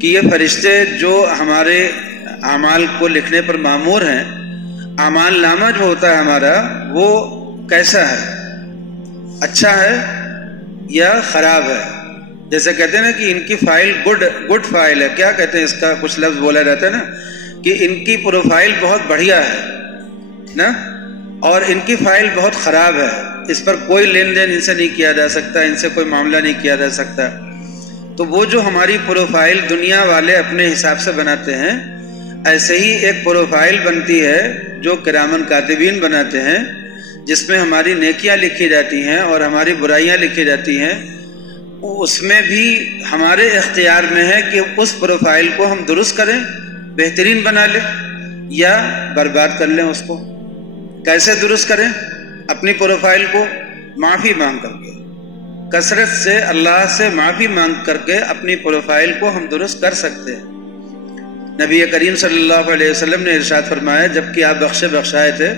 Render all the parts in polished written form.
کہ یہ فرشتے جو ہمارے اعمال کو لکھنے پر مامور ہیں، اعمال نامہ جو ہوتا ہے ہمارا وہ کیسا ہے، اچھا ہے یا خراب ہے؟ جیسے کہتے ہیں نا کہ ان کی فائل گڈ فائل ہے، کیا کہتے ہیں اس کا کچھ لفظ بولا جاتا ہے نا کہ ان کی پروفائل بہت بڑھیا ہے نا، اور ان کی فائل بہت خراب ہے، اس پر کوئی لین دین ان سے نہیں کیا جا سکتا، ان سے کوئی معاملہ نہیں کیا جا سکتا۔ تو وہ جو ہماری پروفائل دنیا والے اپنے حساب سے بناتے ہیں، ایسے ہی ایک پروفائل بنتی ہے جو کرامن کاتبین بناتے ہیں، جس میں ہماری نیکیاں لکھی جاتی ہیں اور ہماری برائیاں لکھی جاتی ہیں۔ اس میں بھی ہمارے اختیار میں ہے کہ اس پروفائل کو ہم درست کریں، بہترین بنا لیں یا برباد کر لیں۔ اس کو کیسے درست کریں؟ اپنی پروفائل کو معافی مانگ کر کے، کثرت سے اللہ سے معافی مانگ کر کے اپنی پروفائل کو ہم درست کر سکتے ہیں۔ نبی کریم صلی اللہ علیہ وسلم نے ارشاد فرمایا، جب کہ آپ بخشائے تھے،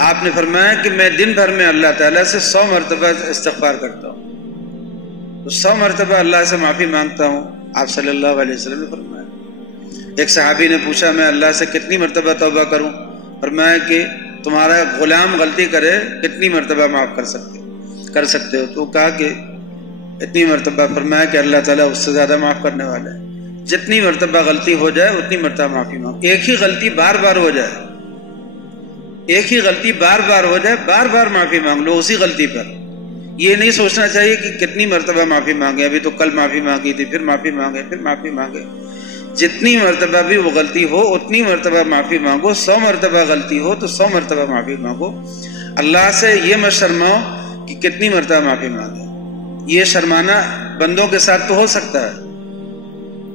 آپ نے فرمایا کہ میں دن بھر میں اللہ تعالیٰ سے 100 مرتبہ استغفار کرتا ہوں، تو 100 مرتبہ اللہ سے معافی مانگتا ہوں، آپ صلی اللہ علیہ وسلم نے فرمایا۔ ایک صحابی نے پوچھا، میں اللہ سے کتنی مرتبہ توبہ کروں؟ فرمایا کہ تمہارا غلام غلطی کرے کتنی مرتبہ معاف کر سکتے ہو؟ تو کہا کہ اتنی مرتبہ۔ فرمایا کہ اللہ تعالیٰ اس سے زیادہ معاف کرنے والا ہے، جتنی مرتبہ غلطی ہو جائے اتنی مرتبہ معافی مانگو۔ ایک ہی غلطی بار بار ہو جائے، ایک ہی غلطی بار بار ہو جائے، بار بار معافی مانگ لو اسی غلطی پر۔ یہ نہیں سوچنا چاہیے کہ کتنی مرتبہ معافی مانگے، ابھی تو کل معافی مانگی تھی، پھر معافی مانگے، پھر معافی مانگے۔ جتنی مرتبہ بھی وہ غلطی ہو اتنی مرتبہ معافی مانگو۔ 100 مرتبہ غلطی ہو تو 100 مرتبہ معافی مانگو۔ اللہ سے یہ مت شرماؤ کہ کتنی مرتبہ معافی مانگے۔ یہ شرمانا بندوں کے ساتھ تو ہو سکتا ہے،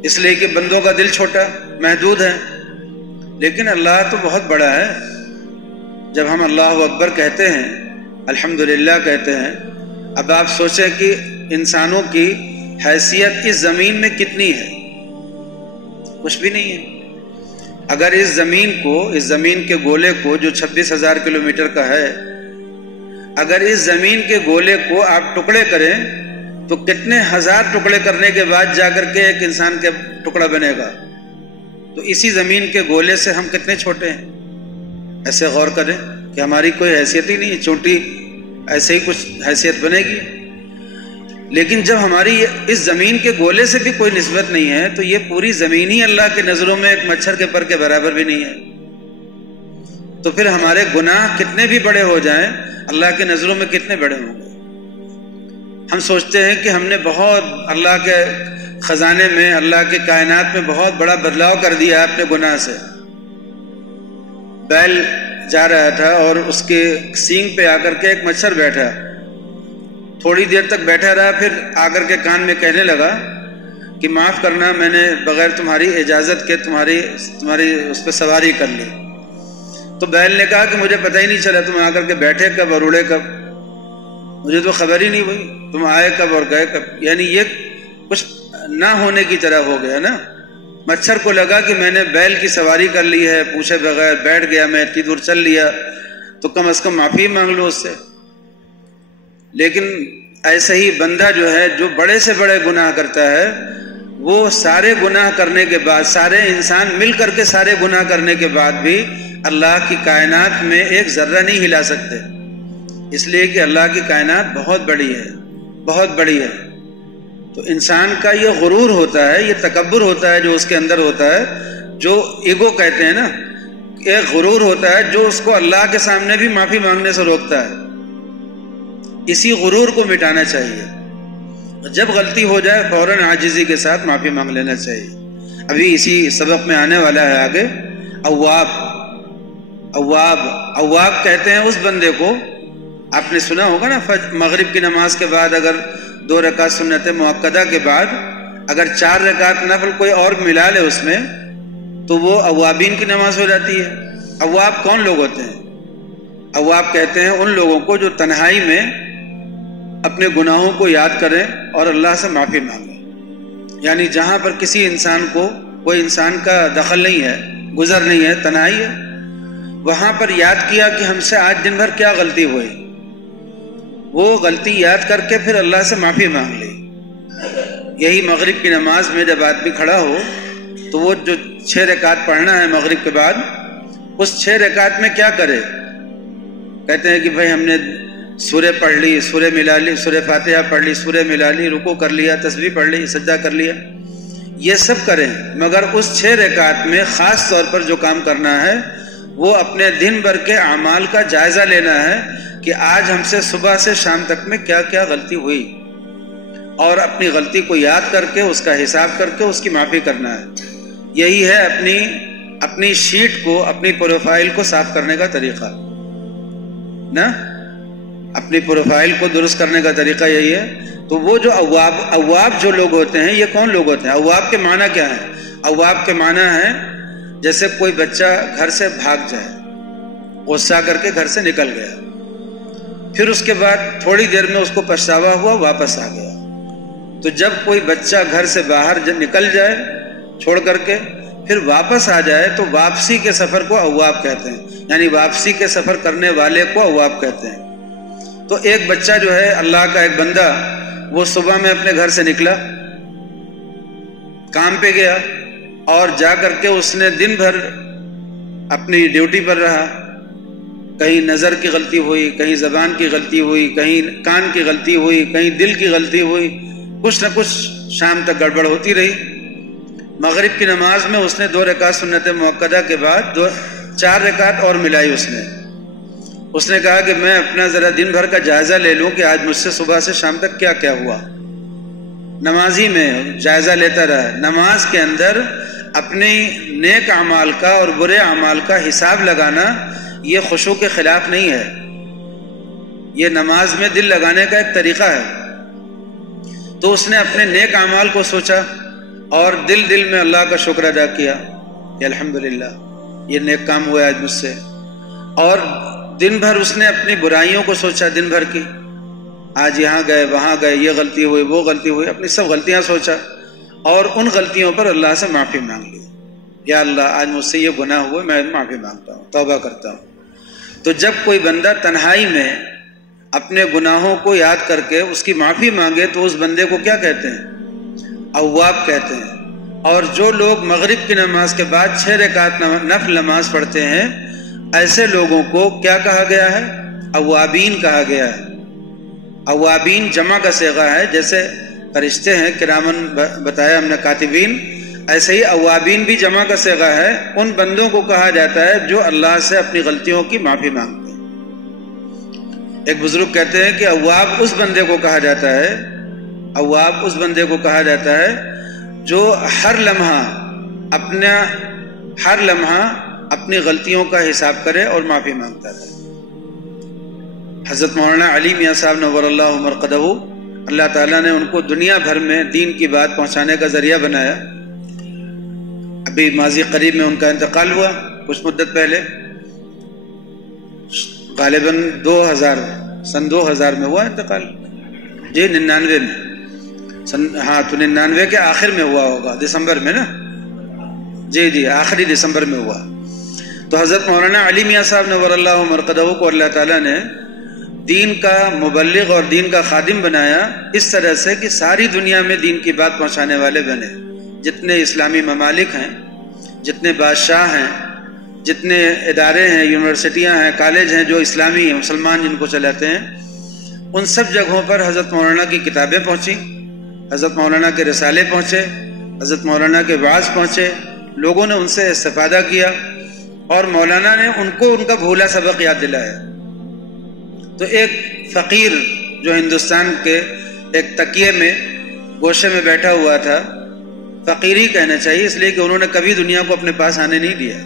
اس لیے کہ بندوں کا دل چھوٹا محدود ہے، لیکن اللہ تو بہت بڑا ہے۔ جب ہم اللہ اکبر کہتے ہیں، الحمدللہ کہتے ہیں، اب آپ سوچیں کہ انسانوں کی حیثیت اس زمین میں کتنی ہے؟ کچھ بھی نہیں ہے۔ اگر اس زمین کے گولے کو جو 26,000 کلومیٹر کا ہے، اگر اس زمین کے گولے کو آپ ٹکڑے کریں تو کتنے ہزار ٹکڑے کرنے کے بعد جا کر کے ایک انسان کا ٹکڑا بنے گا؟ تو اسی زمین کے گولے سے ہم کتنے چھوٹے ہیں۔ ایسے غور کریں کہ ہماری کوئی حیثیت ہی نہیں ہے، چھوٹی ایسے ہی کچھ حیثیت بنے گی۔ لیکن جب ہماری اس زمین کے گولے سے بھی کوئی نسبت نہیں ہے تو یہ پوری زمین ہی اللہ کے نظروں میں ایک مچھر کے پر کے برابر بھی نہیں ہے۔ تو پھر ہمارے گناہ کتنے بھی بڑے ہو جائیں، اللہ کے نظروں میں کتنے بڑے ہوں گے۔ ہم سوچتے ہیں کہ ہم نے بہت اللہ کے خزانے میں، اللہ کے کائنات میں بہت بڑا بدلاؤ کر دیا اپنے گناہ سے۔ بیل جا رہا تھا اور اس کے سینگ پہ آ کر کے ایک مچھر بیٹھا، تھوڑی دیر تک بیٹھا رہا، پھر آ کر کے کان میں کہنے لگا کہ معاف کرنا، میں نے بغیر تمہاری اجازت کے تمہاری اس پہ سواری کر لی۔ تو بیل نے کہا کہ مجھے پتہ ہی نہیں چلا تم آ کر کے بیٹھے کب اور اڑے کب، مجھے تو خبر ہی نہیں ہوئی تم آئے کب اور گئے کب۔ یعنی یہ کچھ نہ ہونے کی طرح ہو گیا نا۔ مچھر کو لگا کہ میں نے بیل کی سواری کر لی ہے، پوچھے بغیر بیٹھ گیا، میں اتنی دور چل لیا، تو کم از کم معافی مانگ لو اس سے۔ لیکن ایسے ہی بندہ جو ہے، جو بڑے سے بڑے گناہ کرتا ہے، وہ سارے گناہ کرنے کے بعد، سارے انسان مل کر کے سارے گناہ کرنے کے بعد بھی اللہ کی کائنات میں ایک ذرہ نہیں ہلا سکتے، اس لیے کہ اللہ کی کائنات بہت بڑی ہے، بہت بڑی ہے۔ تو انسان کا یہ غرور ہوتا ہے، یہ تکبر ہوتا ہے جو اس کے اندر ہوتا ہے، جو ایگو کہتے ہیں نا، ایک غرور ہوتا ہے جو اس کو اللہ کے سامنے بھی معافی مانگنے سے روکتا ہے۔ اسی غرور کو مٹانا چاہیے، جب غلطی ہو جائے فوراً عاجزی کے ساتھ معافی مانگ لینا چاہیے۔ ابھی اسی سبق میں آنے والا ہے آگے، اواب کہتے ہیں اس بندے کو، آپ نے سنا ہوگا نا، مغرب کی نماز کے بعد اگر 2 رکعت سنت مؤکدہ کے بعد اگر 4 رکعت نفل کوئی اور ملا لے اس میں تو وہ اوابین کی نماز ہو جاتی ہے۔ اواب کون لوگ ہوتے ہیں؟ اواب کہتے ہیں ان لوگوں کو جو تنہائی میں اپنے گناہوں کو یاد کریں اور اللہ سے معافی مانگیں۔ یعنی جہاں پر کسی انسان کو، کوئی انسان کا دخل نہیں ہے، گزر نہیں ہے، تنہائی ہے، وہاں پر یاد کیا کہ ہم سے آج دن بھر کیا غلطی ہوئی، وہ غلطی یاد کر کے پھر اللہ سے معافی مانگ لی۔ یہی مغرب کی نماز میں جب آدمی کھڑا ہو تو وہ جو 6 رکعت پڑھنا ہے مغرب کے بعد، اس 6 رکعت میں کیا کرے؟ کہتے ہیں کہ بھائی ہم نے سورہ پڑھ لی، سورہ ملا لی، سورہ فاتحہ پڑھ لی، سورہ ملا لی، رکوع کر لیا، تسبیح پڑھ لی، سجدہ کر لیا، یہ سب کریں، مگر اس 6 رکعت میں خاص طور پر جو کام کرنا ہے وہ اپنے دن بھر کے اعمال کا جائزہ لینا ہے کہ آج ہم سے صبح سے شام تک میں کیا کیا غلطی ہوئی، اور اپنی غلطی کو یاد کر کے اس کا حساب کر کے اس کی معافی کرنا ہے۔ یہی ہے اپنی شیٹ کو، اپنی پروفائل کو صاف کرنے کا طریقہ نا، اپنی پروفائل کو درست کرنے کا طریقہ یہی ہے۔ تو وہ جو اواب جو لوگ ہوتے ہیں، یہ کون لوگ ہوتے ہیں؟ اواب کے معنی کیا ہے؟ اواب کے معنی ہے جیسے کوئی بچہ گھر سے بھاگ جائے، غصہ کر کے گھر سے نکل گیا، پھر اس کے بعد تھوڑی دیر میں اس کو پچھتاوا ہوا، واپس آ گیا۔ تو جب کوئی بچہ گھر سے باہر نکل جائے چھوڑ کر کے پھر واپس آ جائے تو واپسی کے سفر کو اواب کہتے ہیں، یعنی واپسی کے سفر کرنے والے کو اواب کہتے ہیں۔ تو ایک بچہ جو ہے، اللہ کا ایک بندہ، وہ صبح میں اپنے گھر سے نکلا، کام پہ گیا، اور جا کر کے اس نے دن بھر اپنی ڈیوٹی پر رہا، کہیں نظر کی غلطی ہوئی، کہیں زبان کی غلطی ہوئی، کہیں کان کی غلطی ہوئی، کہیں دل کی غلطی ہوئی، کچھ نہ کچھ شام تک گڑبڑ ہوتی رہی۔ مغرب کی نماز میں اس نے 2 رکعت سنت مؤکدہ کے بعد 4 رکعت اور ملائی۔ اس نے کہا کہ میں اپنا ذرا دن بھر کا جائزہ لے لوں کہ آج مجھ سے صبح سے شام تک کیا کیا ہوا۔ نمازی میں جائزہ لیتا رہا۔ نماز کے اندر اپنے نیک اعمال کا اور برے اعمال کا حساب لگانا یہ خشوع کے خلاف نہیں ہے، یہ نماز میں دل لگانے کا ایک طریقہ ہے۔ تو اس نے اپنے نیک اعمال کو سوچا اور دل میں اللہ کا شکر ادا کیا کہ الحمدللہ یہ نیک کام ہوا آج مجھ سے، اور دن بھر اس نے اپنی برائیوں کو سوچا، دن بھر کی، آج یہاں گئے وہاں گئے، یہ غلطی ہوئی وہ غلطی ہوئی، اپنی سب غلطیاں سوچا اور ان غلطیوں پر اللہ سے معافی مانگ لی۔ یا اللہ آج مجھ سے یہ گناہ ہوئے، میں معافی مانگتا ہوں، توبہ کرتا ہوں۔ تو جب کوئی بندہ تنہائی میں اپنے گناہوں کو یاد کر کے اس کی معافی مانگے تو اس بندے کو کیا کہتے ہیں؟ اواب کہتے ہیں۔ اور جو لوگ مغرب کی نماز کے بعد 6 رکعت نفل نماز پڑھتے ہیں، ایسے لوگوں کو کیا کہا گیا ہے؟ اوابین کہا گیا ہے۔ اوابین جمع کا صیغہ ہے، جیسے فرشتے ہیں کرامن بتایا ہم نے کاتبین، ایسے ہی اوابین بھی جمع کا صیغہ ہے۔ ان بندوں کو کہا جاتا ہے جو اللہ سے اپنی غلطیوں کی معافی مانگتے ہیں۔ ایک بزرگ کہتے ہیں کہ اواب اس بندے کو کہا جاتا ہے، اواب اس بندے کو کہا جاتا ہے جو ہر لمحہ اپنی غلطیوں کا حساب کرے اور معافی مانگتا ہے۔ حضرت مولانا علی میاں صاحب نور اللہ مرقدہ، اللہ تعالیٰ نے ان کو دنیا بھر میں دین کی بات پہنچانے کا ذریعہ بنایا۔ ابھی ماضی قریب میں ان کا انتقال ہوا، کچھ مدت پہلے، غالباً 2000 میں ہوا انتقال، جی 99 میں، ہاں تو 99 کے آخر میں ہوا ہوگا، دسمبر میں نا، جی آخری دسمبر میں ہوا۔ تو حضرت مولانا علی میاں صاحب نور اللہ مرقدہ کو اللہ تعالیٰ نے دین کا مبلغ اور دین کا خادم بنایا، اس طرح سے کہ ساری دنیا میں دین کی بات پہنچانے والے بنے۔ جتنے اسلامی ممالک ہیں، جتنے بادشاہ ہیں، جتنے ادارے ہیں، یونیورسٹیاں ہیں، کالج ہیں جو اسلامی ہیں، مسلمان جن کو چلاتے ہیں، ان سب جگہوں پر حضرت مولانا کی کتابیں پہنچی، حضرت مولانا کے رسالے پہنچے، حضرت مولانا کے وعظ پہنچے، لوگوں نے ان سے استفادہ کیا اور مولانا نے ان کو ان کا بھولا سبق یاد دلایا۔ تو ایک فقیر جو ہندوستان کے ایک تکیے میں گوشے میں بیٹھا ہوا تھا، فقیر ہی کہنا چاہیے اس لیے کہ انہوں نے کبھی دنیا کو اپنے پاس آنے نہیں دیا،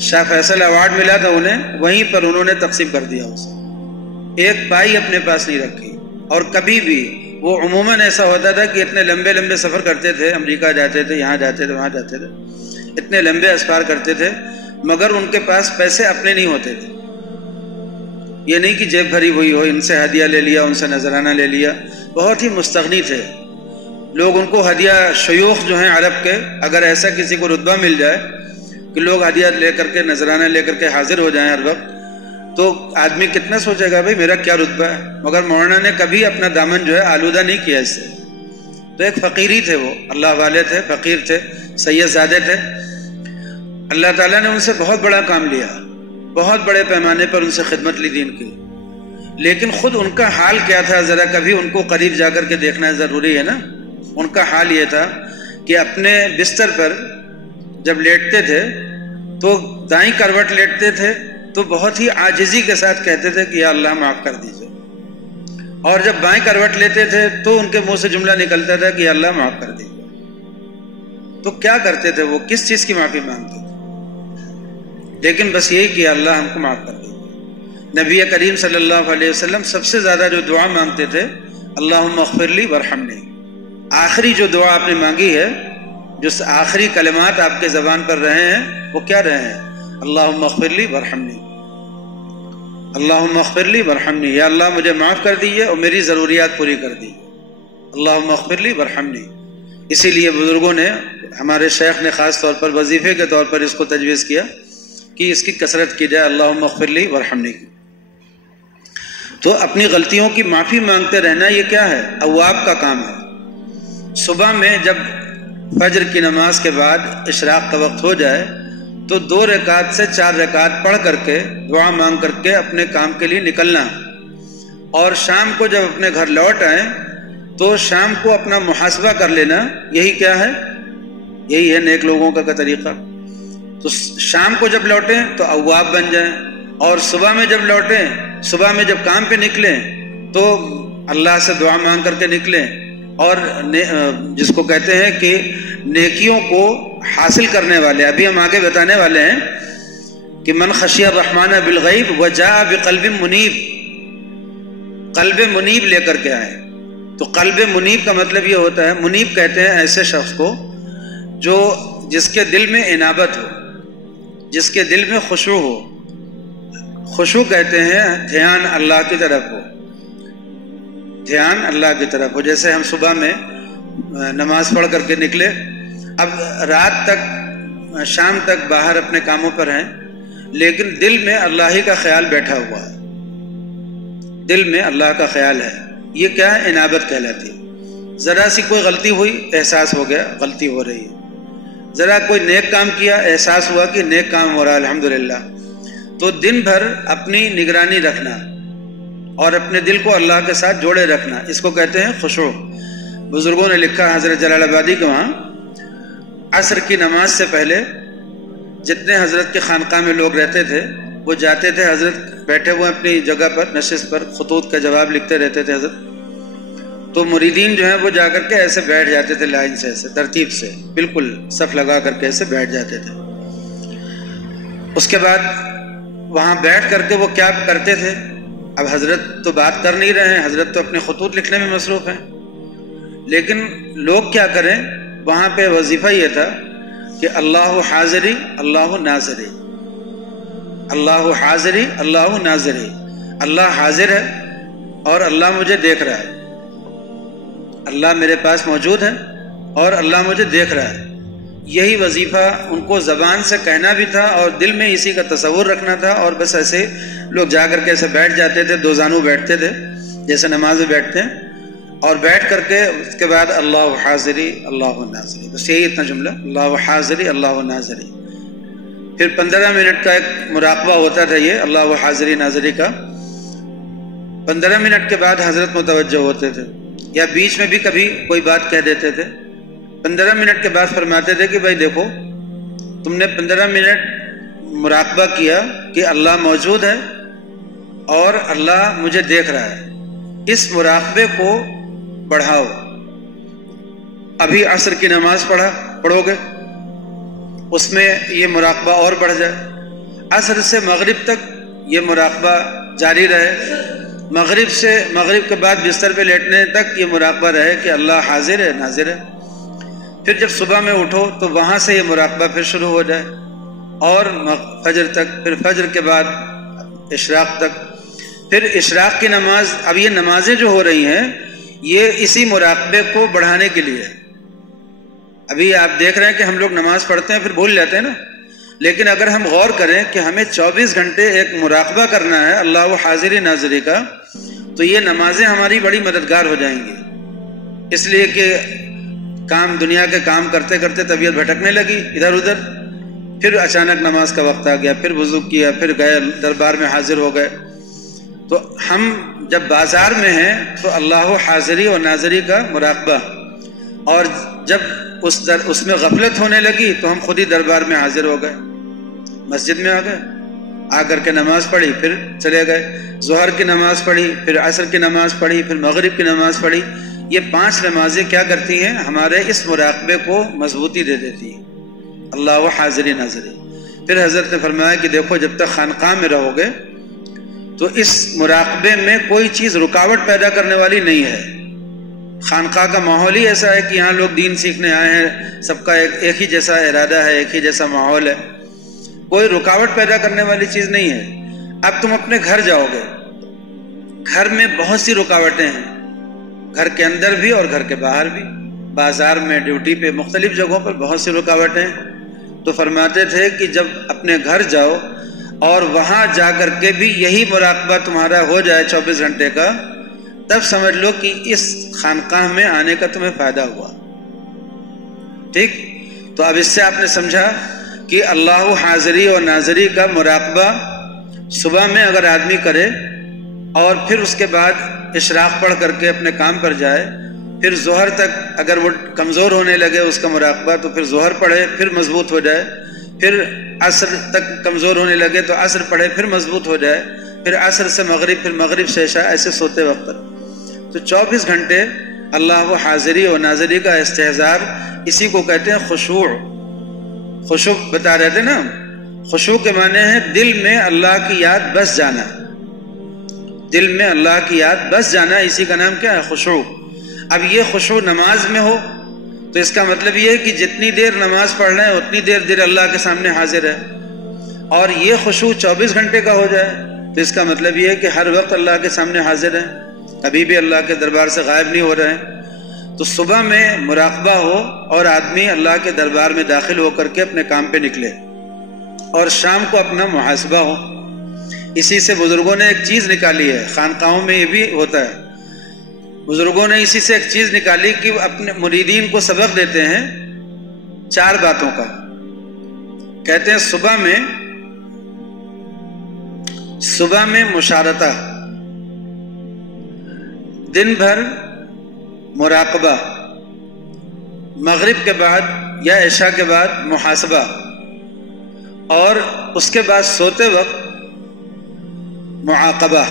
شاہ فیصل ایوارڈ ملا تھا انہیں، وہیں پر انہوں نے تقسیم کر دیا اسے، ایک پائی اپنے پاس نہیں رکھی۔ اور کبھی بھی وہ عموماً ایسا ہوتا تھا کہ اتنے لمبے لمبے سفر کرتے تھے، امریکہ جاتے تھے، یہاں جاتے تھے، وہاں جاتے تھے، اتنے لمبے اسفار کرتے تھے، مگر ان کے پاس پیسے اپنے نہیں ہوتے تھے۔ یہ نہیں کہ جیب بھری ہوئی ہو، ان سے ہدیہ لے لیا، ان سے نذرانہ لے لیا، بہت ہی مستغنی تھے لوگ۔ ان کو ہدیہ، شیوخ جو ہیں عرب کے، اگر ایسا کسی کو رتبہ مل جائے کہ لوگ ہدیہ لے کر کے، نذرانہ لے کر کے حاضر ہو جائیں ہر وقت، تو آدمی کتنا سوچے گا بھائی میرا کیا رتبہ ہے۔ مگر مولانا نے کبھی اپنا دامن جو ہے آلودہ نہیں کیا اس سے، تو ایک فقیری تھے، وہ اللہ والے تھے، فقیر تھے، سید زادے تھے. اللہ تعالیٰ نے ان سے بہت بڑا کام لیا، بہت بڑے پیمانے پر ان سے خدمت لی دین کی. لیکن خود ان کا حال کیا تھا، ذرا کبھی ان کو قریب جا کر کے دیکھنا ضروری ہے نا. ان کا حال یہ تھا کہ اپنے بستر پر جب لیٹتے تھے تو دائیں کروٹ لیٹتے تھے تو بہت ہی عاجزی کے ساتھ کہتے تھے کہ یا اللہ معاف کر دیجیے، اور جب بائیں کروٹ لیتے تھے تو ان کے منہ سے جملہ نکلتا تھا کہ یا اللہ معاف کر دیجیے. تو کیا کرتے تھے وہ؟ کس چیز کی معافی مانگتے تھے؟ لیکن بس یہی کہ اللہ ہم کو معاف کر دیجیے. نبی کریم صلی اللہ علیہ وسلم سب سے زیادہ جو دعا مانگتے تھے، اللہم اغفر لی وارحمنی. آخری جو دعا آپ نے مانگی ہے، جو آخری کلمات آپ کے زبان پر رہے ہیں، وہ کیا رہے ہیں؟ اللہم اغفر لی وارحمنی، اللہم اغفر لی وارحمنی. یا اللہ مجھے معاف کر دیجیے اور میری ضروریات پوری کر دیجیے. اللہم اغفر لی وارحمنی. اسی لیے بزرگوں نے، ہمارے شیخ نے خاص طور پر وظیفے کے طور پر اس کو تجویز کیا کہ اس کی کثرت کی جائے، اللہم اغفر لی وارحمنی. تو اپنی غلطیوں کی معافی مانگتے رہنا یہ کیا ہے؟ اواب کا کام ہے. صبح میں جب فجر کی نماز کے بعد اشراق کا وقت ہو جائے تو 2 رکعت سے 4 رکعت پڑھ کر کے دعا مانگ کر کے اپنے کام کے لیے نکلنا، اور شام کو جب اپنے گھر لوٹ آئیں تو شام کو اپنا محاسبہ کر لینا. یہی کیا ہے؟ یہی ہے نیک لوگوں کا طریقہ. تو شام کو جب لوٹیں تو اواب بن جائیں، اور صبح میں جب لوٹیں، صبح میں جب کام پہ نکلیں تو اللہ سے دعا مانگ کر کے نکلیں. اور جس کو کہتے ہیں کہ نیکیوں کو حاصل کرنے والے، ابھی ہم آگے بتانے والے ہیں کہ من خشی الرحمن بالغیب وجاء بقلب منیب، قلب منیب لے کر کے آئے. تو قلب منیب کا مطلب یہ ہوتا ہے، منیب کہتے ہیں ایسے شخص کو جو جس کے دل میں انابت ہو، جس کے دل میں خشوع ہو. خشوع کہتے ہیں دھیان اللہ کی طرف ہو، دھیان اللہ کی طرف ہو. جیسے ہم صبح میں نماز پڑھ کر کے نکلے، اب رات تک شام تک باہر اپنے کاموں پر ہیں، لیکن دل میں اللہ ہی کا خیال بیٹھا ہوا ہے، دل میں اللہ کا خیال ہے. یہ کیا ہے؟ انابت کہلاتی ہے. ذرا سی کوئی غلطی ہوئی، احساس ہو گیا غلطی ہو رہی ہے. ذرا کوئی نیک کام کیا، احساس ہوا کہ نیک کام ہو رہا ہے الحمدللہ. تو دن بھر اپنی نگرانی رکھنا اور اپنے دل کو اللہ کے ساتھ جوڑے رکھنا، اس کو کہتے ہیں خشوع. بزرگوں نے لکھا، حضرت جلال آبادی کے وہاں عصر کی نماز سے پہلے جتنے حضرت کے خانقاہ میں لوگ رہتے تھے وہ جاتے تھے، حضرت بیٹھے ہوئے اپنی جگہ پر نشست پر خطوط کا جواب لکھتے رہتے تھے حضرت. تو مریدین جو ہیں وہ جا کر کے ایسے بیٹھ جاتے تھے، لائن سے، ایسے ترتیب سے بالکل صف لگا کر کے ایسے بیٹھ جاتے تھے. اس کے بعد وہاں بیٹھ کر کے وہ کیا کرتے تھے؟ اب حضرت تو بات کر نہیں رہے ہیں، حضرت تو اپنے خطوط لکھنے میں مصروف ہیں، لیکن لوگ کیا کریں؟ وہاں پہ وظیفہ یہ تھا کہ اللہ حاضری اللہ ناظری، اللہ حاضری اللہ ناظری. اللہ حاضر ہے اور اللہ مجھے دیکھ رہا ہے، اللہ میرے پاس موجود ہے اور اللہ مجھے دیکھ رہا ہے. یہی وظیفہ ان کو زبان سے کہنا بھی تھا اور دل میں اسی کا تصور رکھنا تھا. اور بس ایسے لوگ جا کر کے ایسے بیٹھ جاتے تھے، 2 زانو بیٹھتے تھے جیسے نماز میں بیٹھتے ہیں، اور بیٹھ کر کے اس کے بعد اللہ حاضری اللہ ناظری، بس یہی اتنا جملہ، اللہ حاضری اللہ ناظری. پھر 15 منٹ کا ایک مراقبہ ہوتا تھا یہ اللہ حاضری ناظری کا. 15 منٹ کے بعد حضرت متوجہ ہوتے تھے، یا بیچ میں بھی کبھی کوئی بات کہہ دیتے تھے. 15 منٹ کے بعد فرماتے تھے کہ بھائی دیکھو، تم نے 15 منٹ مراقبہ کیا کہ اللہ موجود ہے اور اللہ مجھے دیکھ رہا ہے، اس مراقبے کو بڑھاؤ. ابھی عصر کی نماز پڑھو گے، اس میں یہ مراقبہ اور بڑھ جائے. عصر سے مغرب تک یہ مراقبہ جاری رہے، مغرب کے بعد بستر پہ لیٹنے تک یہ مراقبہ رہے کہ اللہ حاضر ہے ناظر ہے. پھر جب صبح میں اٹھو تو وہاں سے یہ مراقبہ پھر شروع ہو جائے، اور فجر تک، پھر فجر کے بعد اشراق تک. پھر اشراق کی نماز، اب یہ نمازیں جو ہو رہی ہیں یہ اسی مراقبے کو بڑھانے کے لیے. ابھی آپ دیکھ رہے ہیں کہ ہم لوگ نماز پڑھتے ہیں پھر بھول جاتے ہیں نا، لیکن اگر ہم غور کریں کہ ہمیں 24 گھنٹے ایک مراقبہ کرنا ہے اللہ حاضری ناظری کا، تو یہ نمازیں ہماری بڑی مددگار ہو جائیں گی. اس لیے کہ کام دنیا کے کام کرتے کرتے طبیعت بھٹکنے لگی ادھر ادھر، پھر اچانک نماز کا وقت آ گیا، پھر وضو کیا، پھر گئے دربار میں حاضر ہو گئے۔ تو ہم جب بازار میں ہیں تو اللہ حاضری و ناظری کا مراقبہ، اور جب اس میں غفلت ہونے لگی تو ہم خود ہی دربار میں حاضر ہو گئے، مسجد میں آ گئے، آ کر کے نماز پڑھی، پھر چلے گئے، ظہر کی نماز پڑھی، پھر عصر کی نماز پڑھی، پھر مغرب کی نماز پڑھی۔ یہ 5 نمازیں کیا کرتی ہیں؟ ہمارے اس مراقبے کو مضبوطی دے دیتی ہیں، اللہ و حاضری ناظری۔ پھر حضرت نے فرمایا کہ دیکھو جب تک خانقاہ میں رہو گے تو اس مراقبے میں کوئی چیز رکاوٹ پیدا کرنے والی نہیں ہے۔ خانقاہ کا ماحول ہی ایسا ہے کہ یہاں لوگ دین سیکھنے آئے ہیں، سب کا ایک ہی جیسا ارادہ ہے، ایک ہی جیسا ماحول ہے، کوئی رکاوٹ پیدا کرنے والی چیز نہیں ہے۔ اب تم اپنے گھر جاؤ گے، گھر میں بہت سی رکاوٹیں ہیں، گھر کے اندر بھی اور گھر کے باہر بھی، بازار میں، ڈیوٹی پہ، مختلف جگہوں پر بہت سی رکاوٹیں ہیں۔ تو فرماتے تھے کہ جب اپنے گھر جاؤ اور وہاں جا کر کے بھی یہی مراقبہ تمہارا ہو جائے 24 گھنٹے کا، تب سمجھ لو کہ اس خانقاہ میں آنے کا تمہیں فائدہ ہوا۔ ٹھیک؟ تو اب اس سے آپ نے سمجھا کہ اللہ حاضری اور ناظری کا مراقبہ صبح میں اگر آدمی کرے اور پھر اس کے بعد اشراق پڑھ کر کے اپنے کام پر جائے، پھر ظہر تک اگر وہ کمزور ہونے لگے اس کا مراقبہ تو پھر ظہر پڑھے، پھر مضبوط ہو جائے، پھر عصر تک کمزور ہونے لگے تو عصر پڑھے، پھر مضبوط ہو جائے، پھر عصر سے مغرب، پھر مغرب سے عشاء، ایسے سوتے وقت۔ تو 24 گھنٹے اللہ و حاضری و ناظری کا استحضار، اسی کو کہتے ہیں خشوع۔ خشوع بتا رہے تھے نا، خشوع کے معنی ہے دل میں اللہ کی یاد بس جانا، دل میں اللہ کی یاد بس جانا، اسی کا نام کیا ہے؟ خشوع۔ اب یہ خشوع نماز میں ہو تو اس کا مطلب یہ ہے کہ جتنی دیر نماز پڑھ رہے ہیں اتنی دیر دل اللہ کے سامنے حاضر ہے، اور یہ خشوع 24 گھنٹے کا ہو جائے تو اس کا مطلب یہ ہے کہ ہر وقت اللہ کے سامنے حاضر ہیں، کبھی بھی اللہ کے دربار سے غائب نہیں ہو رہے ہیں۔ تو صبح میں مراقبہ ہو اور آدمی اللہ کے دربار میں داخل ہو کر کے اپنے کام پہ نکلے، اور شام کو اپنا محاسبہ ہو۔ اسی سے بزرگوں نے ایک چیز نکالی ہے، خانقاہوں میں یہ بھی ہوتا ہے، بزرگوں نے اسی سے ایک چیز نکالی کہ اپنے مریدین کو سبق دیتے ہیں 4 باتوں کا۔ کہتے ہیں صبح میں مشارطہ، دن بھر مراقبہ، مغرب کے بعد یا عشاء کے بعد محاسبہ، اور اس کے بعد سوتے وقت معاقبہ،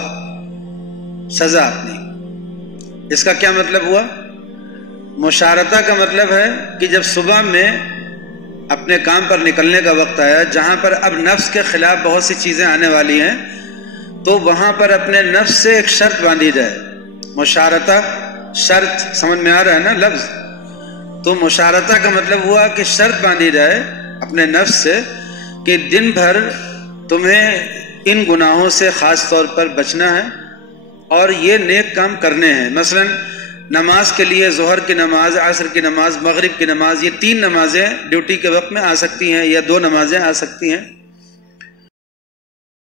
سزا اپنی۔ اس کا کیا مطلب ہوا؟ مشارطہ کا مطلب ہے کہ جب صبح میں اپنے کام پر نکلنے کا وقت آیا، جہاں پر اب نفس کے خلاف بہت سی چیزیں آنے والی ہیں، تو وہاں پر اپنے نفس سے ایک شرط باندھی جائے۔ مشارطہ، شرط سمجھ میں آ رہا ہے نا لفظ؟ تو مشارطہ کا مطلب ہوا کہ شرط باندھی جائے اپنے نفس سے کہ دن بھر تمہیں ان گناہوں سے خاص طور پر بچنا ہے اور یہ نیک کام کرنے ہیں۔ مثلا نماز کے لیے ظہر کی نماز، عصر کی نماز، مغرب کی نماز، یہ 3 نمازیں ڈیوٹی کے وقت میں آ سکتی ہیں، یا 2 نمازیں آ سکتی ہیں۔